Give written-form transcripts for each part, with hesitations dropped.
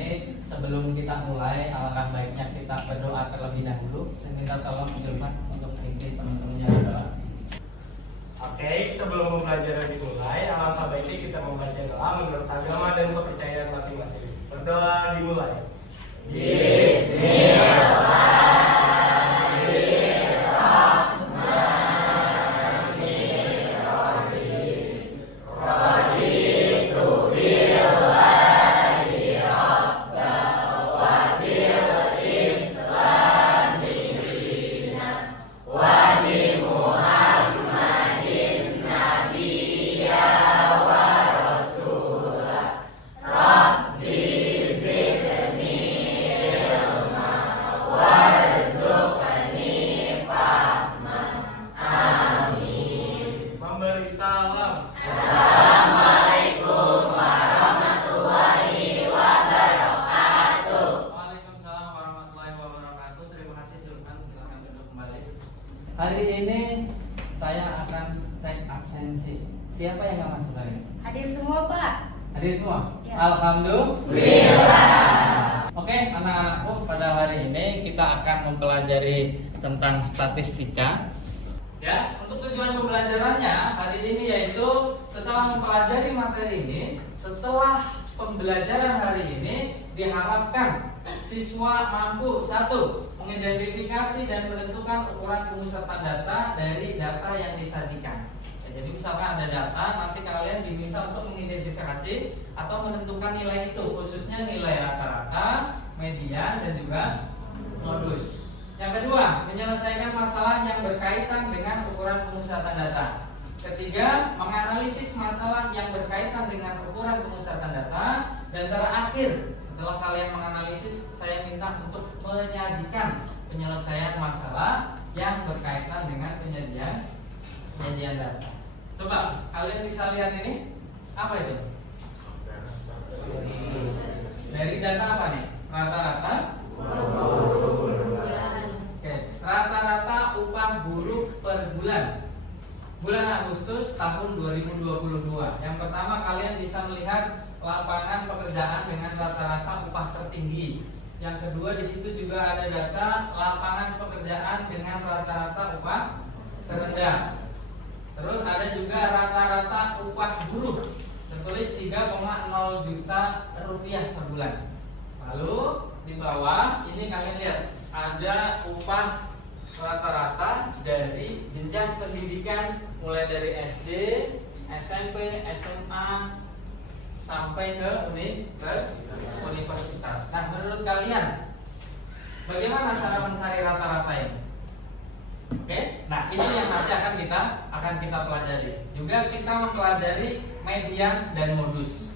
ini sebelum kita mulai alangkah baiknya kita berdoa terlebih dahulu. Saya minta tolong Julman untuk memimpin penuturnya doa. Oke, sebelum pembelajaran dimulai, alangkah baiknya kita membaca doa menurut agama dan kepercayaan masing-masing. Berdoa dimulai. Memberi salam. Waalaikumsalam warahmatullahi wabarakatuh. Terima kasih Sultan, silakan duduk kembali. Hari ini saya akan cek absensi. Siapa yang nggak masuk hari ini? Hadir semua, Pak. Hadir semua? Ya. Alhamdulillah. Oke, anak-anakku, pada hari ini kita akan mempelajari tentang statistika. Ya, untuk tujuan pembelajarannya hari ini yaitu setelah mempelajari materi ini, setelah pembelajaran hari ini diharapkan siswa mampu satu, mengidentifikasi dan menentukan ukuran pemusatan data dari data yang disajikan. Ya, jadi misalkan ada data, nanti kalian diminta untuk mengidentifikasi atau menentukan nilai itu, khususnya nilai rata-rata, median, dan juga modus. Yang kedua, menyelesaikan masalah yang berkaitan dengan ukuran pemusatan data. Ketiga, menganalisis masalah yang berkaitan dengan ukuran pemusatan data. Dan terakhir, setelah kalian menganalisis, saya minta untuk menyajikan penyelesaian masalah yang berkaitan dengan penyajian data. Coba kalian bisa lihat ini, apa itu? Dari data apa nih? Rata-rata. Oke, rata-rata upah buruh per bulan. Bulan Agustus tahun 2022. Yang pertama, kalian bisa melihat lapangan pekerjaan dengan rata-rata upah tertinggi. Yang kedua, di situ juga ada data lapangan pekerjaan dengan rata-rata upah terendah. Terus ada juga rata-rata upah buruh, tertulis 3,0 juta rupiah per bulan. Lalu di bawah ini kalian lihat ada upah rata-rata dari jenjang pendidikan mulai dari SD, SMP, SMA sampai ke universitas. Nah, menurut kalian bagaimana cara mencari rata-rata ini? Oke, nah ini yang nanti akan kita pelajari. Juga kita mempelajari median dan modus.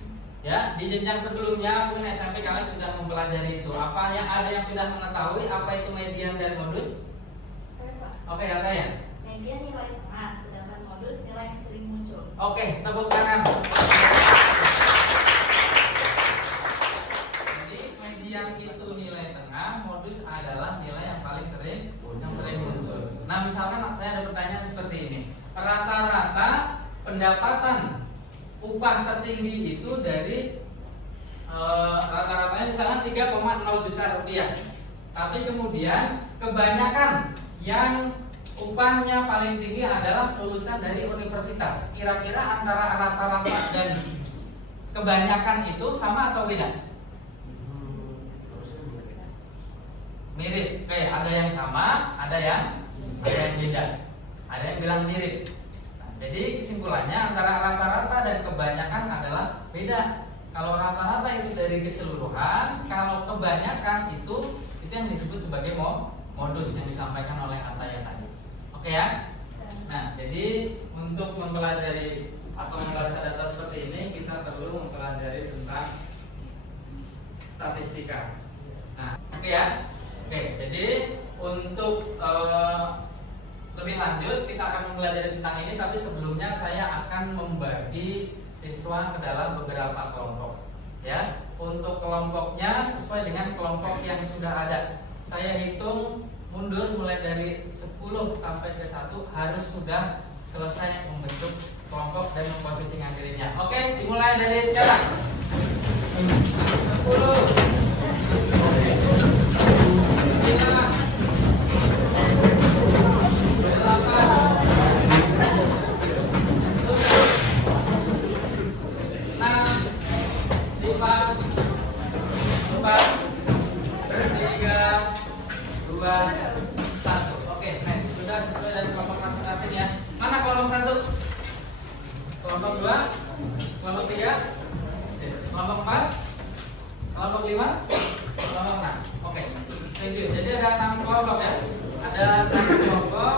Ya, di jenjang sebelumnya mungkin SMP kalian sudah mempelajari itu. Apa yang ada yang sudah mengetahui apa itu median dan modus? Saya, Pak. Oke, apa ya? Median nilai tengah, sedangkan modus nilai yang sering muncul. Oke, tepuk tangan. Jadi median itu nilai tengah, modus adalah nilai yang paling sering muncul. Nah, misalkan saya ada pertanyaan seperti ini. Rata-rata pendapatan upah tertinggi itu dari rata-ratanya misalkan 3,0 juta rupiah. Tapi kemudian kebanyakan yang upahnya paling tinggi adalah lulusan dari universitas. Kira-kira antara rata-rata dan kebanyakan itu sama atau beda? Mirip. Oke, ada yang sama, ada yang beda. Ada yang bilang mirip. Nah, jadi kesimpulannya antara rata-rata dan kebanyakan adalah beda. Kalau rata-rata itu dari keseluruhan, kalau kebanyakan itu yang disebut sebagai modus yang disampaikan oleh Ataya tadi. Oke ya? Nah, jadi untuk mempelajari atau membaca data seperti ini, kita perlu mempelajari tentang statistika. Nah, oke ya? Oke, jadi untuk lebih lanjut kita akan mempelajari tentang ini, tapi sebelumnya saya akan membagi siswa ke dalam beberapa kelompok. Ya, untuk kelompoknya sesuai dengan kelompok yang sudah ada. Saya hitung mundur mulai dari 10 sampai ke 1 harus sudah selesai membentuk kelompok dan memposisikan dirinya. Oke, dimulai dari sekarang. 10 Kelompok 5? Kelompok 6. Oke. Thank you. Jadi ada 6 kelompok ya. Ada 6 kelompok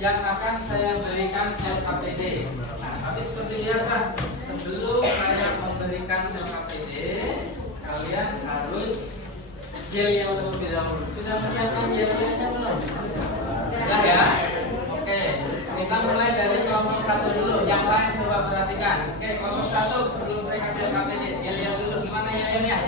yang akan saya berikan LKPD. Nah, tapi seperti biasa, sebelum saya memberikan LKPD, kalian harus yel-yel terlebih dahulu. Sudah menyiapkan yel-yelnya belum? Sudah ya? Oke. Kita mulai dari kelompok 1 dulu. Yang lain coba perhatikan. Oke, kelompok 1 sebelum saya kasih LKPD, yel-yel dulu. Gimana yel-yelnya?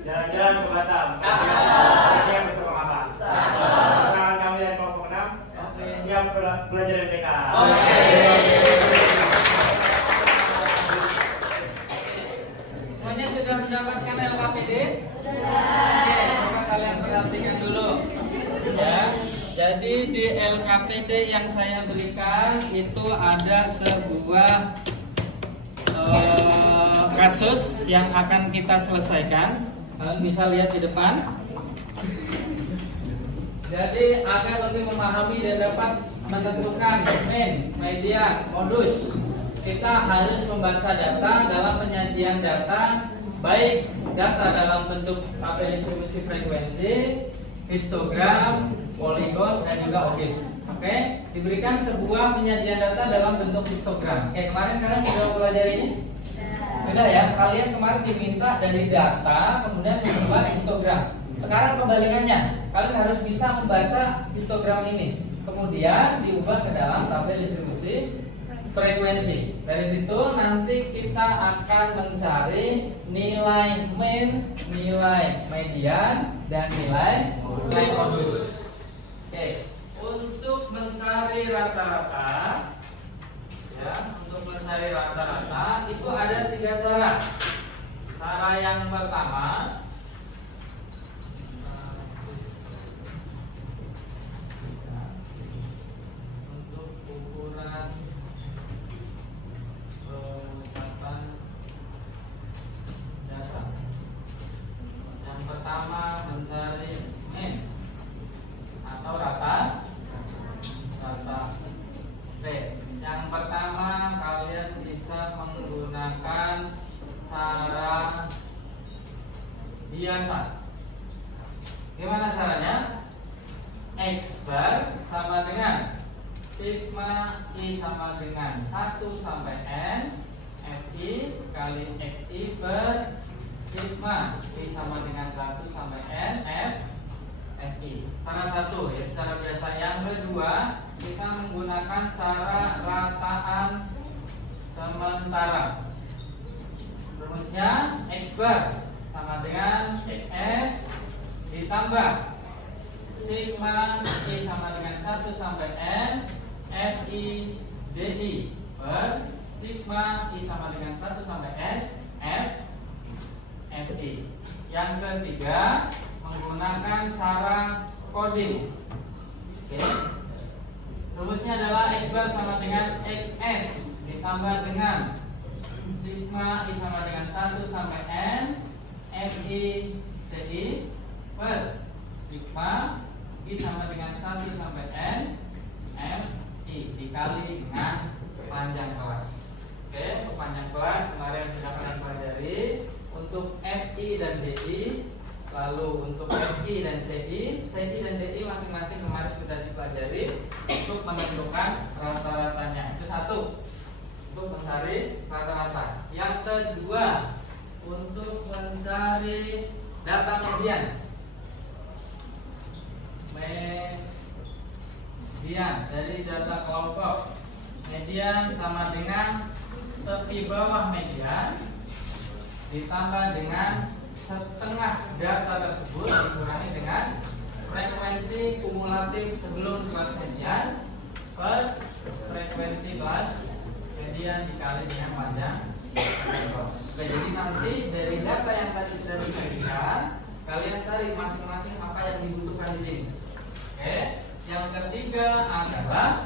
Jalan-jalan ke Batam. Ini yang bersama Kakak. Perkenalan kami dari kelompok 6. Siap belajar MTK. Semuanya sudah mendapatkan LKPD? Oke, coba kalian perhatikan dulu. Ya. Jadi di LKPD yang saya berikan itu ada sebuah kasus yang akan kita selesaikan. Kalian bisa lihat di depan. Jadi agar lebih memahami dan dapat menentukan main, media, modus, kita harus membaca data dalam penyajian data, baik data dalam bentuk tabel distribusi frekuensi, histogram, poligon, dan juga objek. Oke, diberikan sebuah penyajian data dalam bentuk histogram. Oke, kemarin kalian sudah mempelajari ini? Sudah ya, kalian kemarin diminta dari data kemudian membuat histogram. Sekarang kebalikannya, kalian harus bisa membaca histogram ini, kemudian diubah ke dalam tabel distribusi frekuensi. Dari situ nanti kita akan mencari nilai mean, nilai median, dan nilai modus. Oke, untuk mencari rata-rata, ya, untuk mencari rata-rata itu ada 3 cara. Cara yang pertama, untuk ukuran pemusatan data. Yang pertama mencari mean atau rata. Oke, yang pertama kalian bisa menggunakan cara biasa. Gimana caranya? X bar sama dengan sigma I sama dengan 1 sampai N Fi kali Xi per sigma I sama dengan 1 sampai N Fi. Cara satu ya, cara biasa. Yang kedua, kita menggunakan cara rataan sementara. Rumusnya X bar sama dengan XS ditambah sigma I sama dengan 1 sampai N Fi DI per sigma I sama dengan 1 sampai N F FI. Yang ketiga, menggunakan cara coding. Oke. Rumusnya adalah X bar sama dengan XS ditambah dengan sigma I sama dengan 1 sampai N FI CI per sigma I sama dengan 1 sampai N FI dikali dengan panjang kelas. Oke, untuk panjang kelas kemarin sudah kalian pelajari untuk FI dan DI, lalu untuk FI dan CI dan DI masing-masing kemarin sudah dipelajari untuk menentukan rata-ratanya. Itu satu, untuk mencari rata-rata. Yang kedua, untuk mencari data median. Median dari data kelompok. Median sama dengan tepi bawah median ditambah dengan setengah data tersebut dikurangi dengan frekuensi kumulatif sebelum kelas median per frekuensi kelas median dikali dengan panjang. Oke, jadi nanti dari data yang tadi sudah disajikan, kalian cari masing-masing apa yang dibutuhkan di sini. Oke, yang ketiga adalah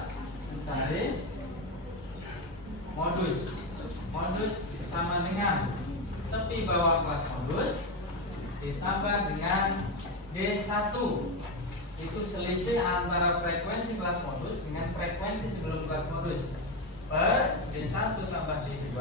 mencari modus. Modus sama dengan tepi bawah kelas modus ditambah dengan D1. Itu selisih antara frekuensi kelas modus dengan frekuensi sebelum kelas modus per D1 tambah D2.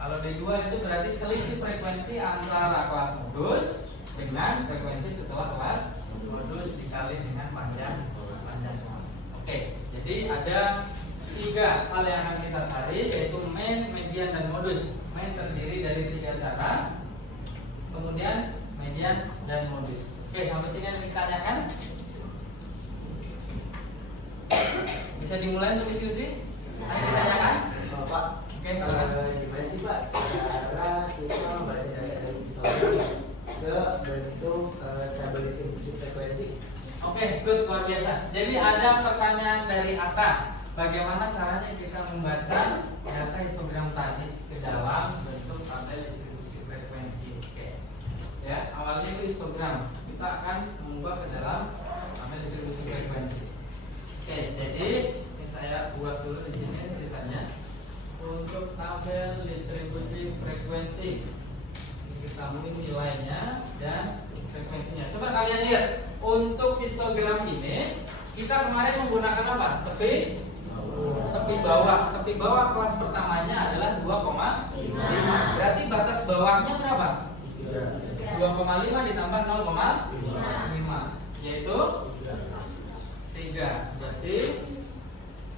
Kalau D2 itu berarti selisih frekuensi antara kelas modus dengan frekuensi setelah kelas modus dikali dengan panjang kelas. Oke, jadi ada 3 hal yang akan kita cari, yaitu mean, median, dan modus. Mean terdiri dari 3 cara, kemudian median dan modus. Oke, sampai sini yang ditanyakan? Bisa dimulai untuk diskusi? Ada yang ditanyakan? Pak, Oke, silakan. gimana sih Pak cara kita membaca data dari history ke bentuk tabel distribusi frekuensi? Oke, good, luar biasa. Jadi ada pertanyaan dari Atta. Bagaimana caranya kita membaca data histogram tadi ke dalam bentuk tabel distribusi frekuensi? Oke, ya awalnya itu histogram. Kita akan mengubah ke dalam tabel distribusi frekuensi. Oke, jadi ini saya buat dulu di sini tulisannya untuk tabel distribusi frekuensi. Ini kita mulai nilainya dan frekuensinya. Coba kalian lihat untuk histogram ini kita kemarin menggunakan apa? Tepi bawah kelas pertamanya adalah 2,5. Berarti batas bawahnya berapa? 2,5 ditambah 0,5 yaitu 3. Berarti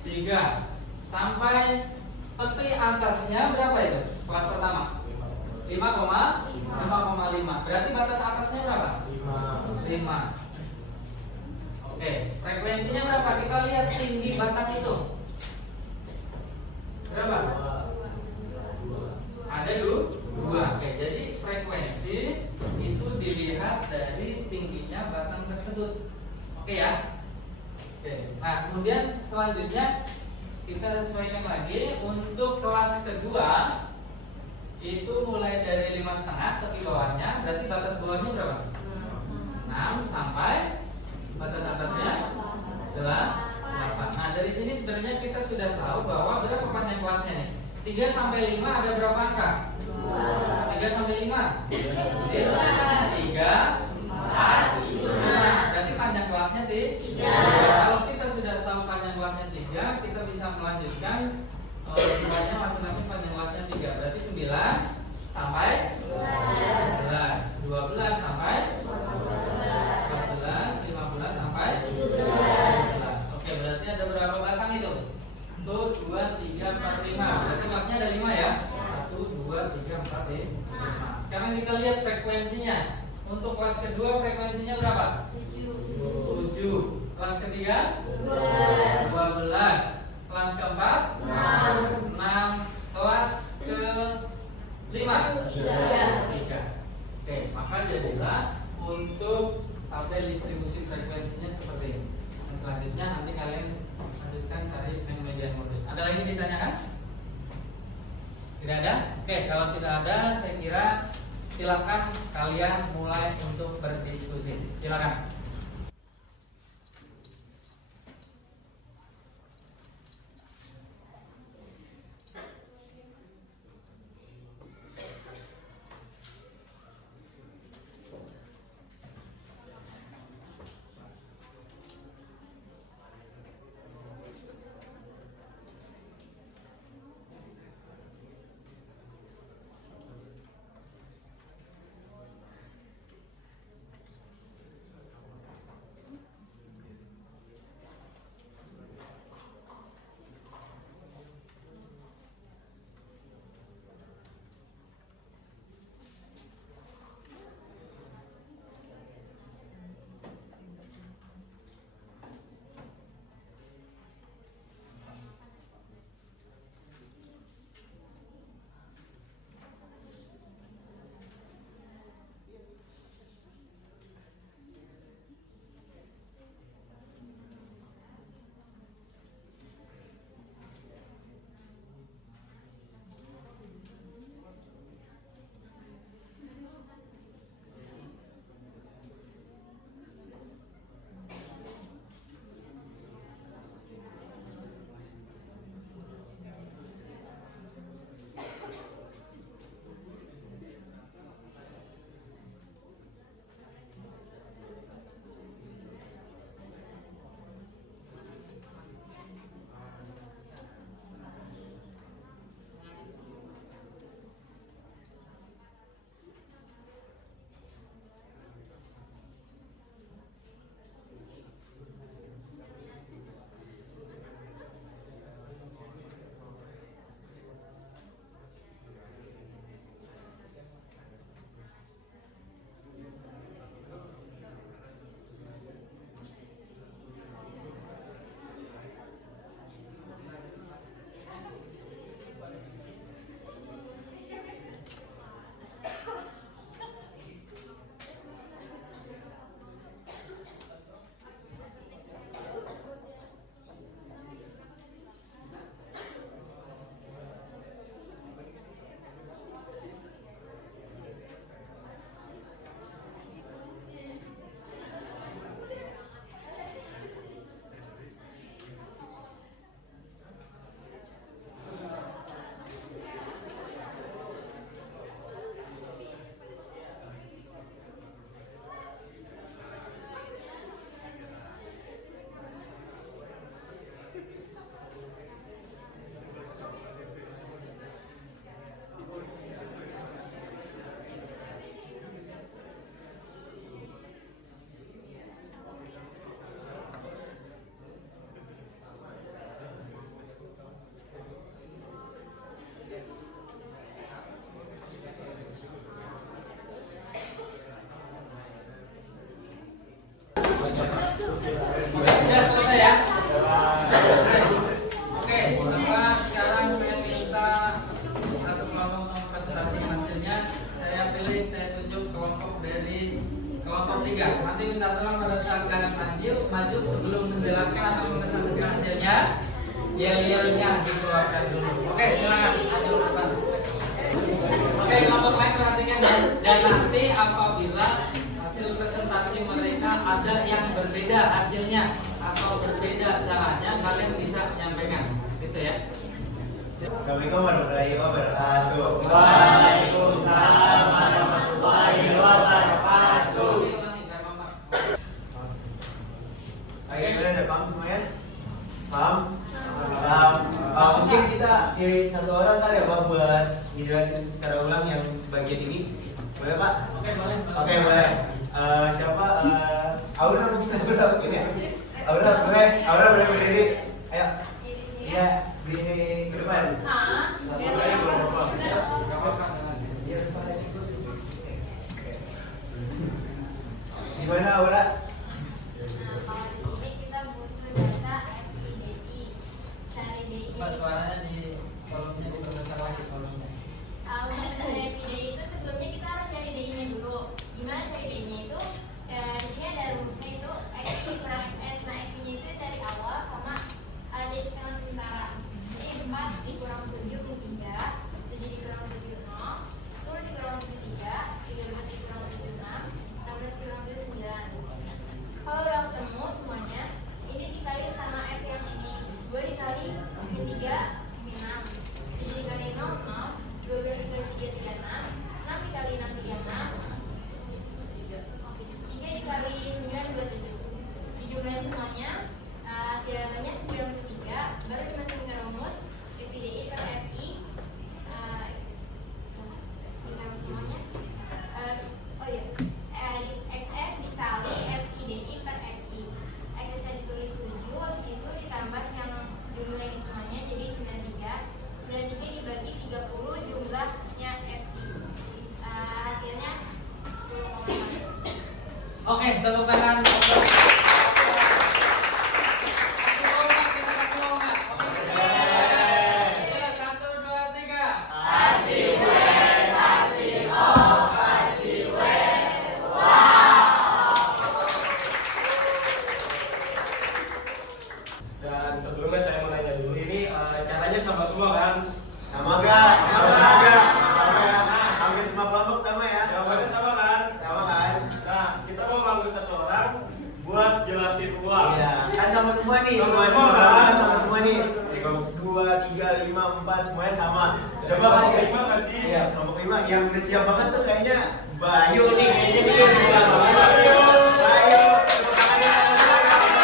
3 sampai tepi atasnya berapa itu? Kelas pertama 5,5. Berarti batas atasnya berapa? 5. Oke, frekuensinya berapa? Kita lihat tinggi batang itu berapa? Ada 2. Oke, jadi frekuensi itu dilihat dari tingginya batang tersebut. Oke ya. Oke. Nah, kemudian selanjutnya kita sesuaikan lagi untuk kelas kedua itu mulai dari 5,5 tepi bawahnya, berarti batas bawahnya berapa? 6 sampai batas atasnya 8. Nah, dari sini sebenarnya kita sudah tahu bahwa berapa panjang kelasnya nih? 3 sampai 5 ada berapa angka? 3 sampai 5. Jadi 3, 4, 5. Berarti panjang kelasnya 3. Kalau kita sudah tahu panjang kelasnya 3, kita bisa melanjutkan semuanya masing-masing panjang kelasnya 3. Berarti 9 sampai 11, 12 sampai 14, 15 sampai 17. Oke, berarti ada berapa batang itu? 1, 2, 3, 4, 5. Berarti kelasnya ada 5 ya? 1, 2, 3, 4, 5. Sekarang kita lihat frekuensinya. Untuk kelas kedua frekuensinya berapa? 7. Kelas ketiga? 12. Kelas keempat? 6. Kelas ke-5? 3. Oke, maka jadilah untuk tabel distribusi frekuensinya seperti ini. Dan selanjutnya nanti kalian lanjutkan cari mean, median, Ada lagi ditanyakan? Tidak ada? Oke, kalau tidak ada, saya kira silakan kalian mulai untuk berdiskusi. Silakan. Sudah selesai ya? Selesai. Oke, maka sekarang saya minta satu kelompok untuk presentasi hasilnya. Saya pilih, saya tunjuk kelompok dari kelompok 3. Nanti minta tolong pada saat kalian maju sebelum menjelaskan atau mempresentasikan hasilnya, yel-yelnya dikeluarkan dulu. Oke, silakan maju ke depan. Oke, kelompok lain perhatikan ya. Dan nanti apabila hasil presentasi mereka ada yang berbeda hasilnya atau berbeda caranya, kalian bisa menyampaikan, gitu ya. Assalamualaikum warahmatullahi wabarakatuh. Waalaikumsalam warahmatullahi wabarakatuh. Oke, kalian udah paham semuanya? Paham? Mungkin kita pilih satu orang kali ya Pak buat dijelasin secara ulang yang bagian ini. Boleh Pak? Oke, boleh. Oke, boleh. Siapa? Aura mungkin ya? Aura boleh berdiri. Ayo. Iya, berdiri ke depan. Satu kali belum apa. Iya, saya ikut. Gimana Aura? Suaranya di kolomnya diperbesar lagi kolomnya. Untuk mencari DI itu sebelumnya kita harus cari DI-nya dulu. Gimana cari DI-nya itu? Di sini ada rumusnya itu X kurang S. Nah, X-nya itu dari awal sama jadi tekanan sementara. Jadi dikurang 7 min 3, 7 dikurang 7 0, 10 dikurang 3, 13 dikurang 7 6, 16 dikurang 7 9. Kalau udah ketemu semuanya, ini dikali sama F yang ini. 2 dikali min 3 min 6, 7 dikali 0 0, 12 dikali 3 36, 6 dikali 6 36, 3 dikali 9 27. Dijumlahin semuanya, hasilnya 93, baru dimasukin ke rumus FIDI per FI. Semuanya oh iya, XS dikali FIDI per FI. XS nya ditulis 7, habis itu ditambah yang jumlahnya semuanya jadi 93. 93 dibagi 30 jumlahnya FI. Hasilnya 10,5. Oke, tepuk tangan untuk Dan sebelumnya saya mau nanya dulu ini caranya sama semua kan? Sama gak? Sama. Hampir semua kelompok sama ya? Jawabannya sama kan? Sama kan? Nah, kita mau manggil satu orang buat jelasin ulang. Iya, kan sama semua nih, Sama semua semua kan? kan? Sama semua nih. Dari kelompok 2, 3, 5, 4 semuanya sama. Coba Kelompok kali ya. lima nggak sih? Iya, kelompok 5 yang udah siap banget tuh kayaknya Bayu nih, kayaknya nih. Bayu. Bayu. Tepuk tangannya sama-sama.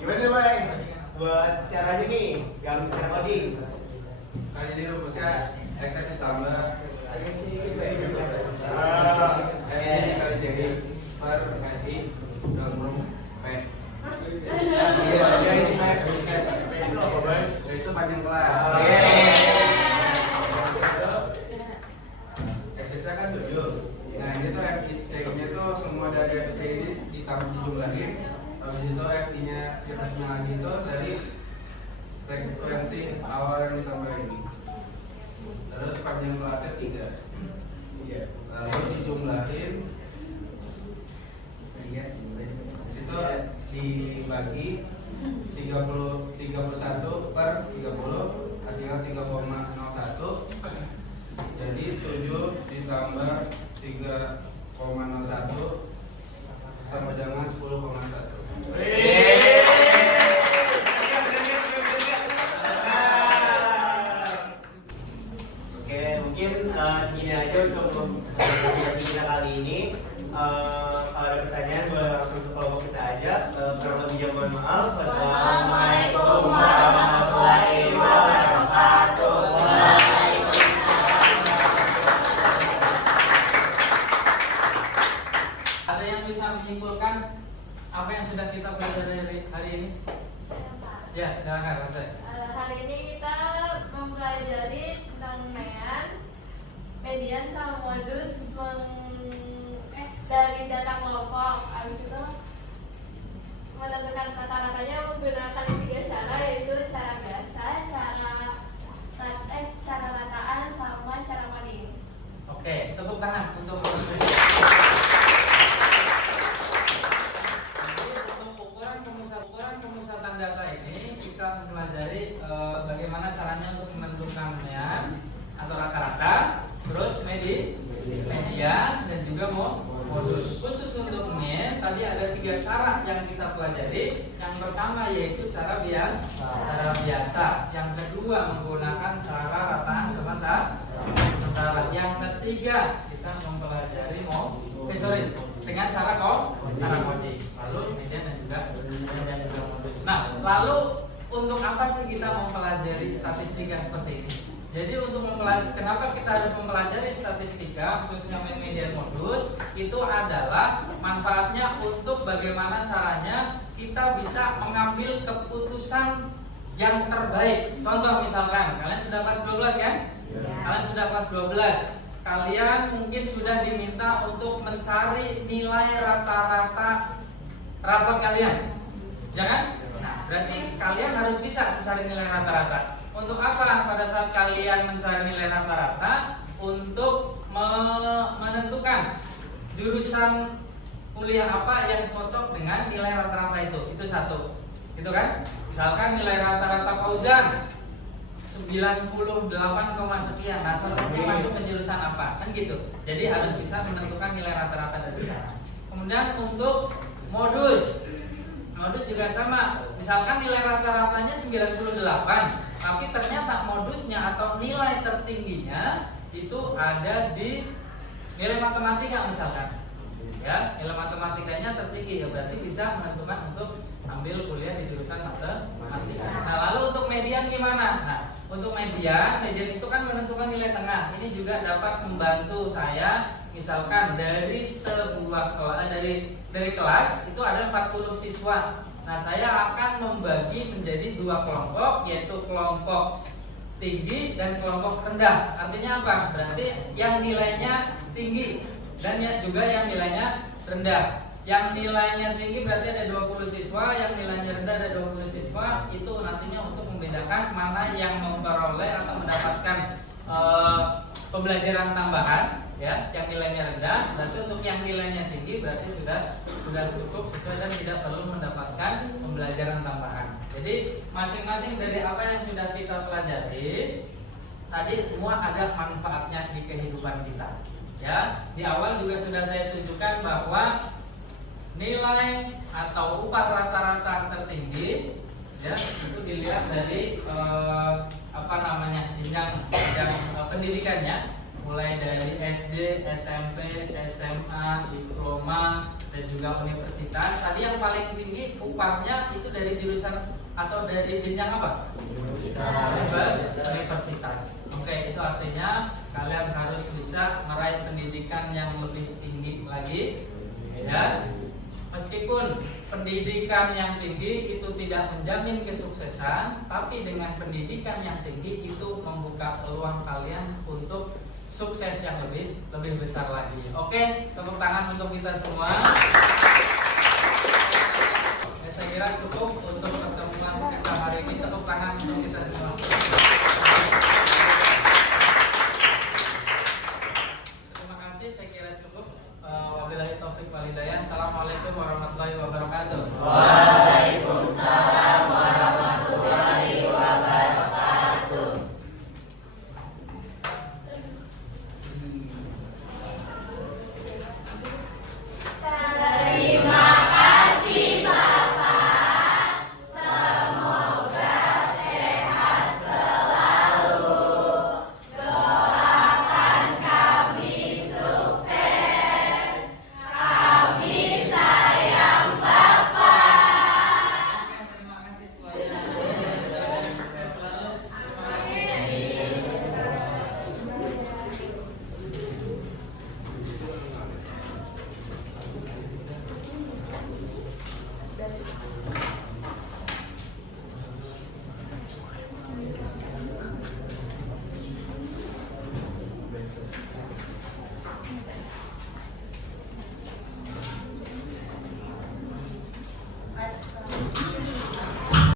Gimana Bay? Buat caranya nih, yang cara coding. Nah, jadi rumusnya XS ditambah Agak sedikit Bay. F dikali jadi per FI dalam kurung P. Iya. Ya ini saya Itu apa, Bay? itu panjang kelas. XS-nya kan 7. Nah, ini tuh FI-nya tuh semua dari FI ini ditambah dijumlahin. Habis itu FI-nya diatasnya lagi itu dari frekuensi awal yang ditambahin. Terus panjang kelasnya 3. Iya. Lalu dijumlahin, di situ dibagi 31 per 30 hasilnya 3,01. Jadi 7 ditambah 3,01 sama dengan 10,1. Oke, mungkin segini aja untuk presentasi kita kali ini. Kalau ada pertanyaan boleh langsung ke kelompok kita aja. Kurang lebihnya mohon maaf. Wassalamualaikum warahmatullahi wabarakatuh. ada yang bisa menyimpulkan apa yang sudah kita pelajari hari ini? Ya, silakan Mas. Hari ini kita mempelajari tentang median sama modus dari data kelompok. Habis itu menentukan rata-ratanya menggunakan 3 cara, yaitu cara biasa, cara rataan, sama cara coding. Oke, tepuk tangan untuk Jadi untuk ukuran pemusatan data ini kita mempelajari bagaimana caranya untuk menentukan median atau rata-rata, terus median dan juga modus. Khusus untuk min tadi ada 3 cara yang kita pelajari. Yang pertama yaitu cara biasa. Yang kedua menggunakan cara rataan sementara. Yang ketiga kita mempelajari dengan cara coding. Lalu median dan juga modus. Nah, lalu untuk apa sih kita mempelajari statistika seperti ini? Jadi untuk kenapa kita harus mempelajari statistika khususnya median modus itu adalah manfaatnya untuk bagaimana caranya kita bisa mengambil keputusan yang terbaik. Contoh misalkan kalian sudah kelas 12 kan? Kalian sudah kelas 12. Kalian mungkin sudah diminta untuk mencari nilai rata-rata rapor kalian. Jangan? Nah, berarti kalian harus bisa mencari nilai rata-rata. Untuk apa pada saat kalian mencari nilai rata-rata? Untuk jurusan kuliah apa yang cocok dengan nilai rata-rata itu satu, gitu kan? Misalkan nilai rata-rata Fauzan 98, sekian, nah cocoknya masuk ke jurusan apa, kan gitu. Jadi harus bisa menentukan nilai rata-rata dari sekarang. Kemudian untuk modus juga sama. Misalkan nilai rata-ratanya 98, tapi ternyata modusnya atau nilai tertingginya itu ada di nilai matematika misalkan. Ya, nilai matematikanya tertinggi, ya berarti bisa menentukan untuk ambil kuliah di jurusan matematika. Nah, lalu untuk median gimana? Nah, untuk median itu kan menentukan nilai tengah. Ini juga dapat membantu saya. Misalkan dari sebuah dari kelas itu ada 40 siswa. Nah, saya akan membagi menjadi 2 kelompok, yaitu kelompok tinggi dan kelompok rendah. Artinya apa? Berarti yang nilainya tinggi dan juga yang nilainya rendah. Yang nilainya tinggi berarti ada 20 siswa, yang nilainya rendah ada 20 siswa. Itu nantinya untuk membedakan mana yang memperoleh atau mendapatkan pembelajaran tambahan, ya, yang nilainya rendah. Berarti untuk yang nilainya tinggi berarti sudah cukup sesuai dan tidak perlu mendapatkan pembelajaran tambahan. Jadi masing-masing dari apa yang sudah kita pelajari tadi semua ada manfaatnya di kehidupan kita. Ya, di awal juga sudah saya tunjukkan bahwa nilai atau upah rata-rata tertinggi, ya, itu dilihat dari jenjang pendidikannya, mulai dari SD, SMP, SMA, diploma, dan juga universitas. Tadi yang paling tinggi upahnya itu dari jurusan atau dari jenjang apa? Universitas. Oke, itu artinya kalian harus bisa meraih pendidikan yang lebih tinggi lagi, ya. Meskipun pendidikan yang tinggi itu tidak menjamin kesuksesan, tapi dengan pendidikan yang tinggi itu membuka peluang kalian untuk sukses yang lebih besar lagi. Oke, tepuk tangan untuk kita semua. Saya kira cukup untuk pertemuan kita hari ini. Tepuk tangan untuk kita semua. Terima kasih, saya kira cukup. Wabillahi taufiq wal hidayah. Assalamualaikum warahmatullahi wabarakatuh.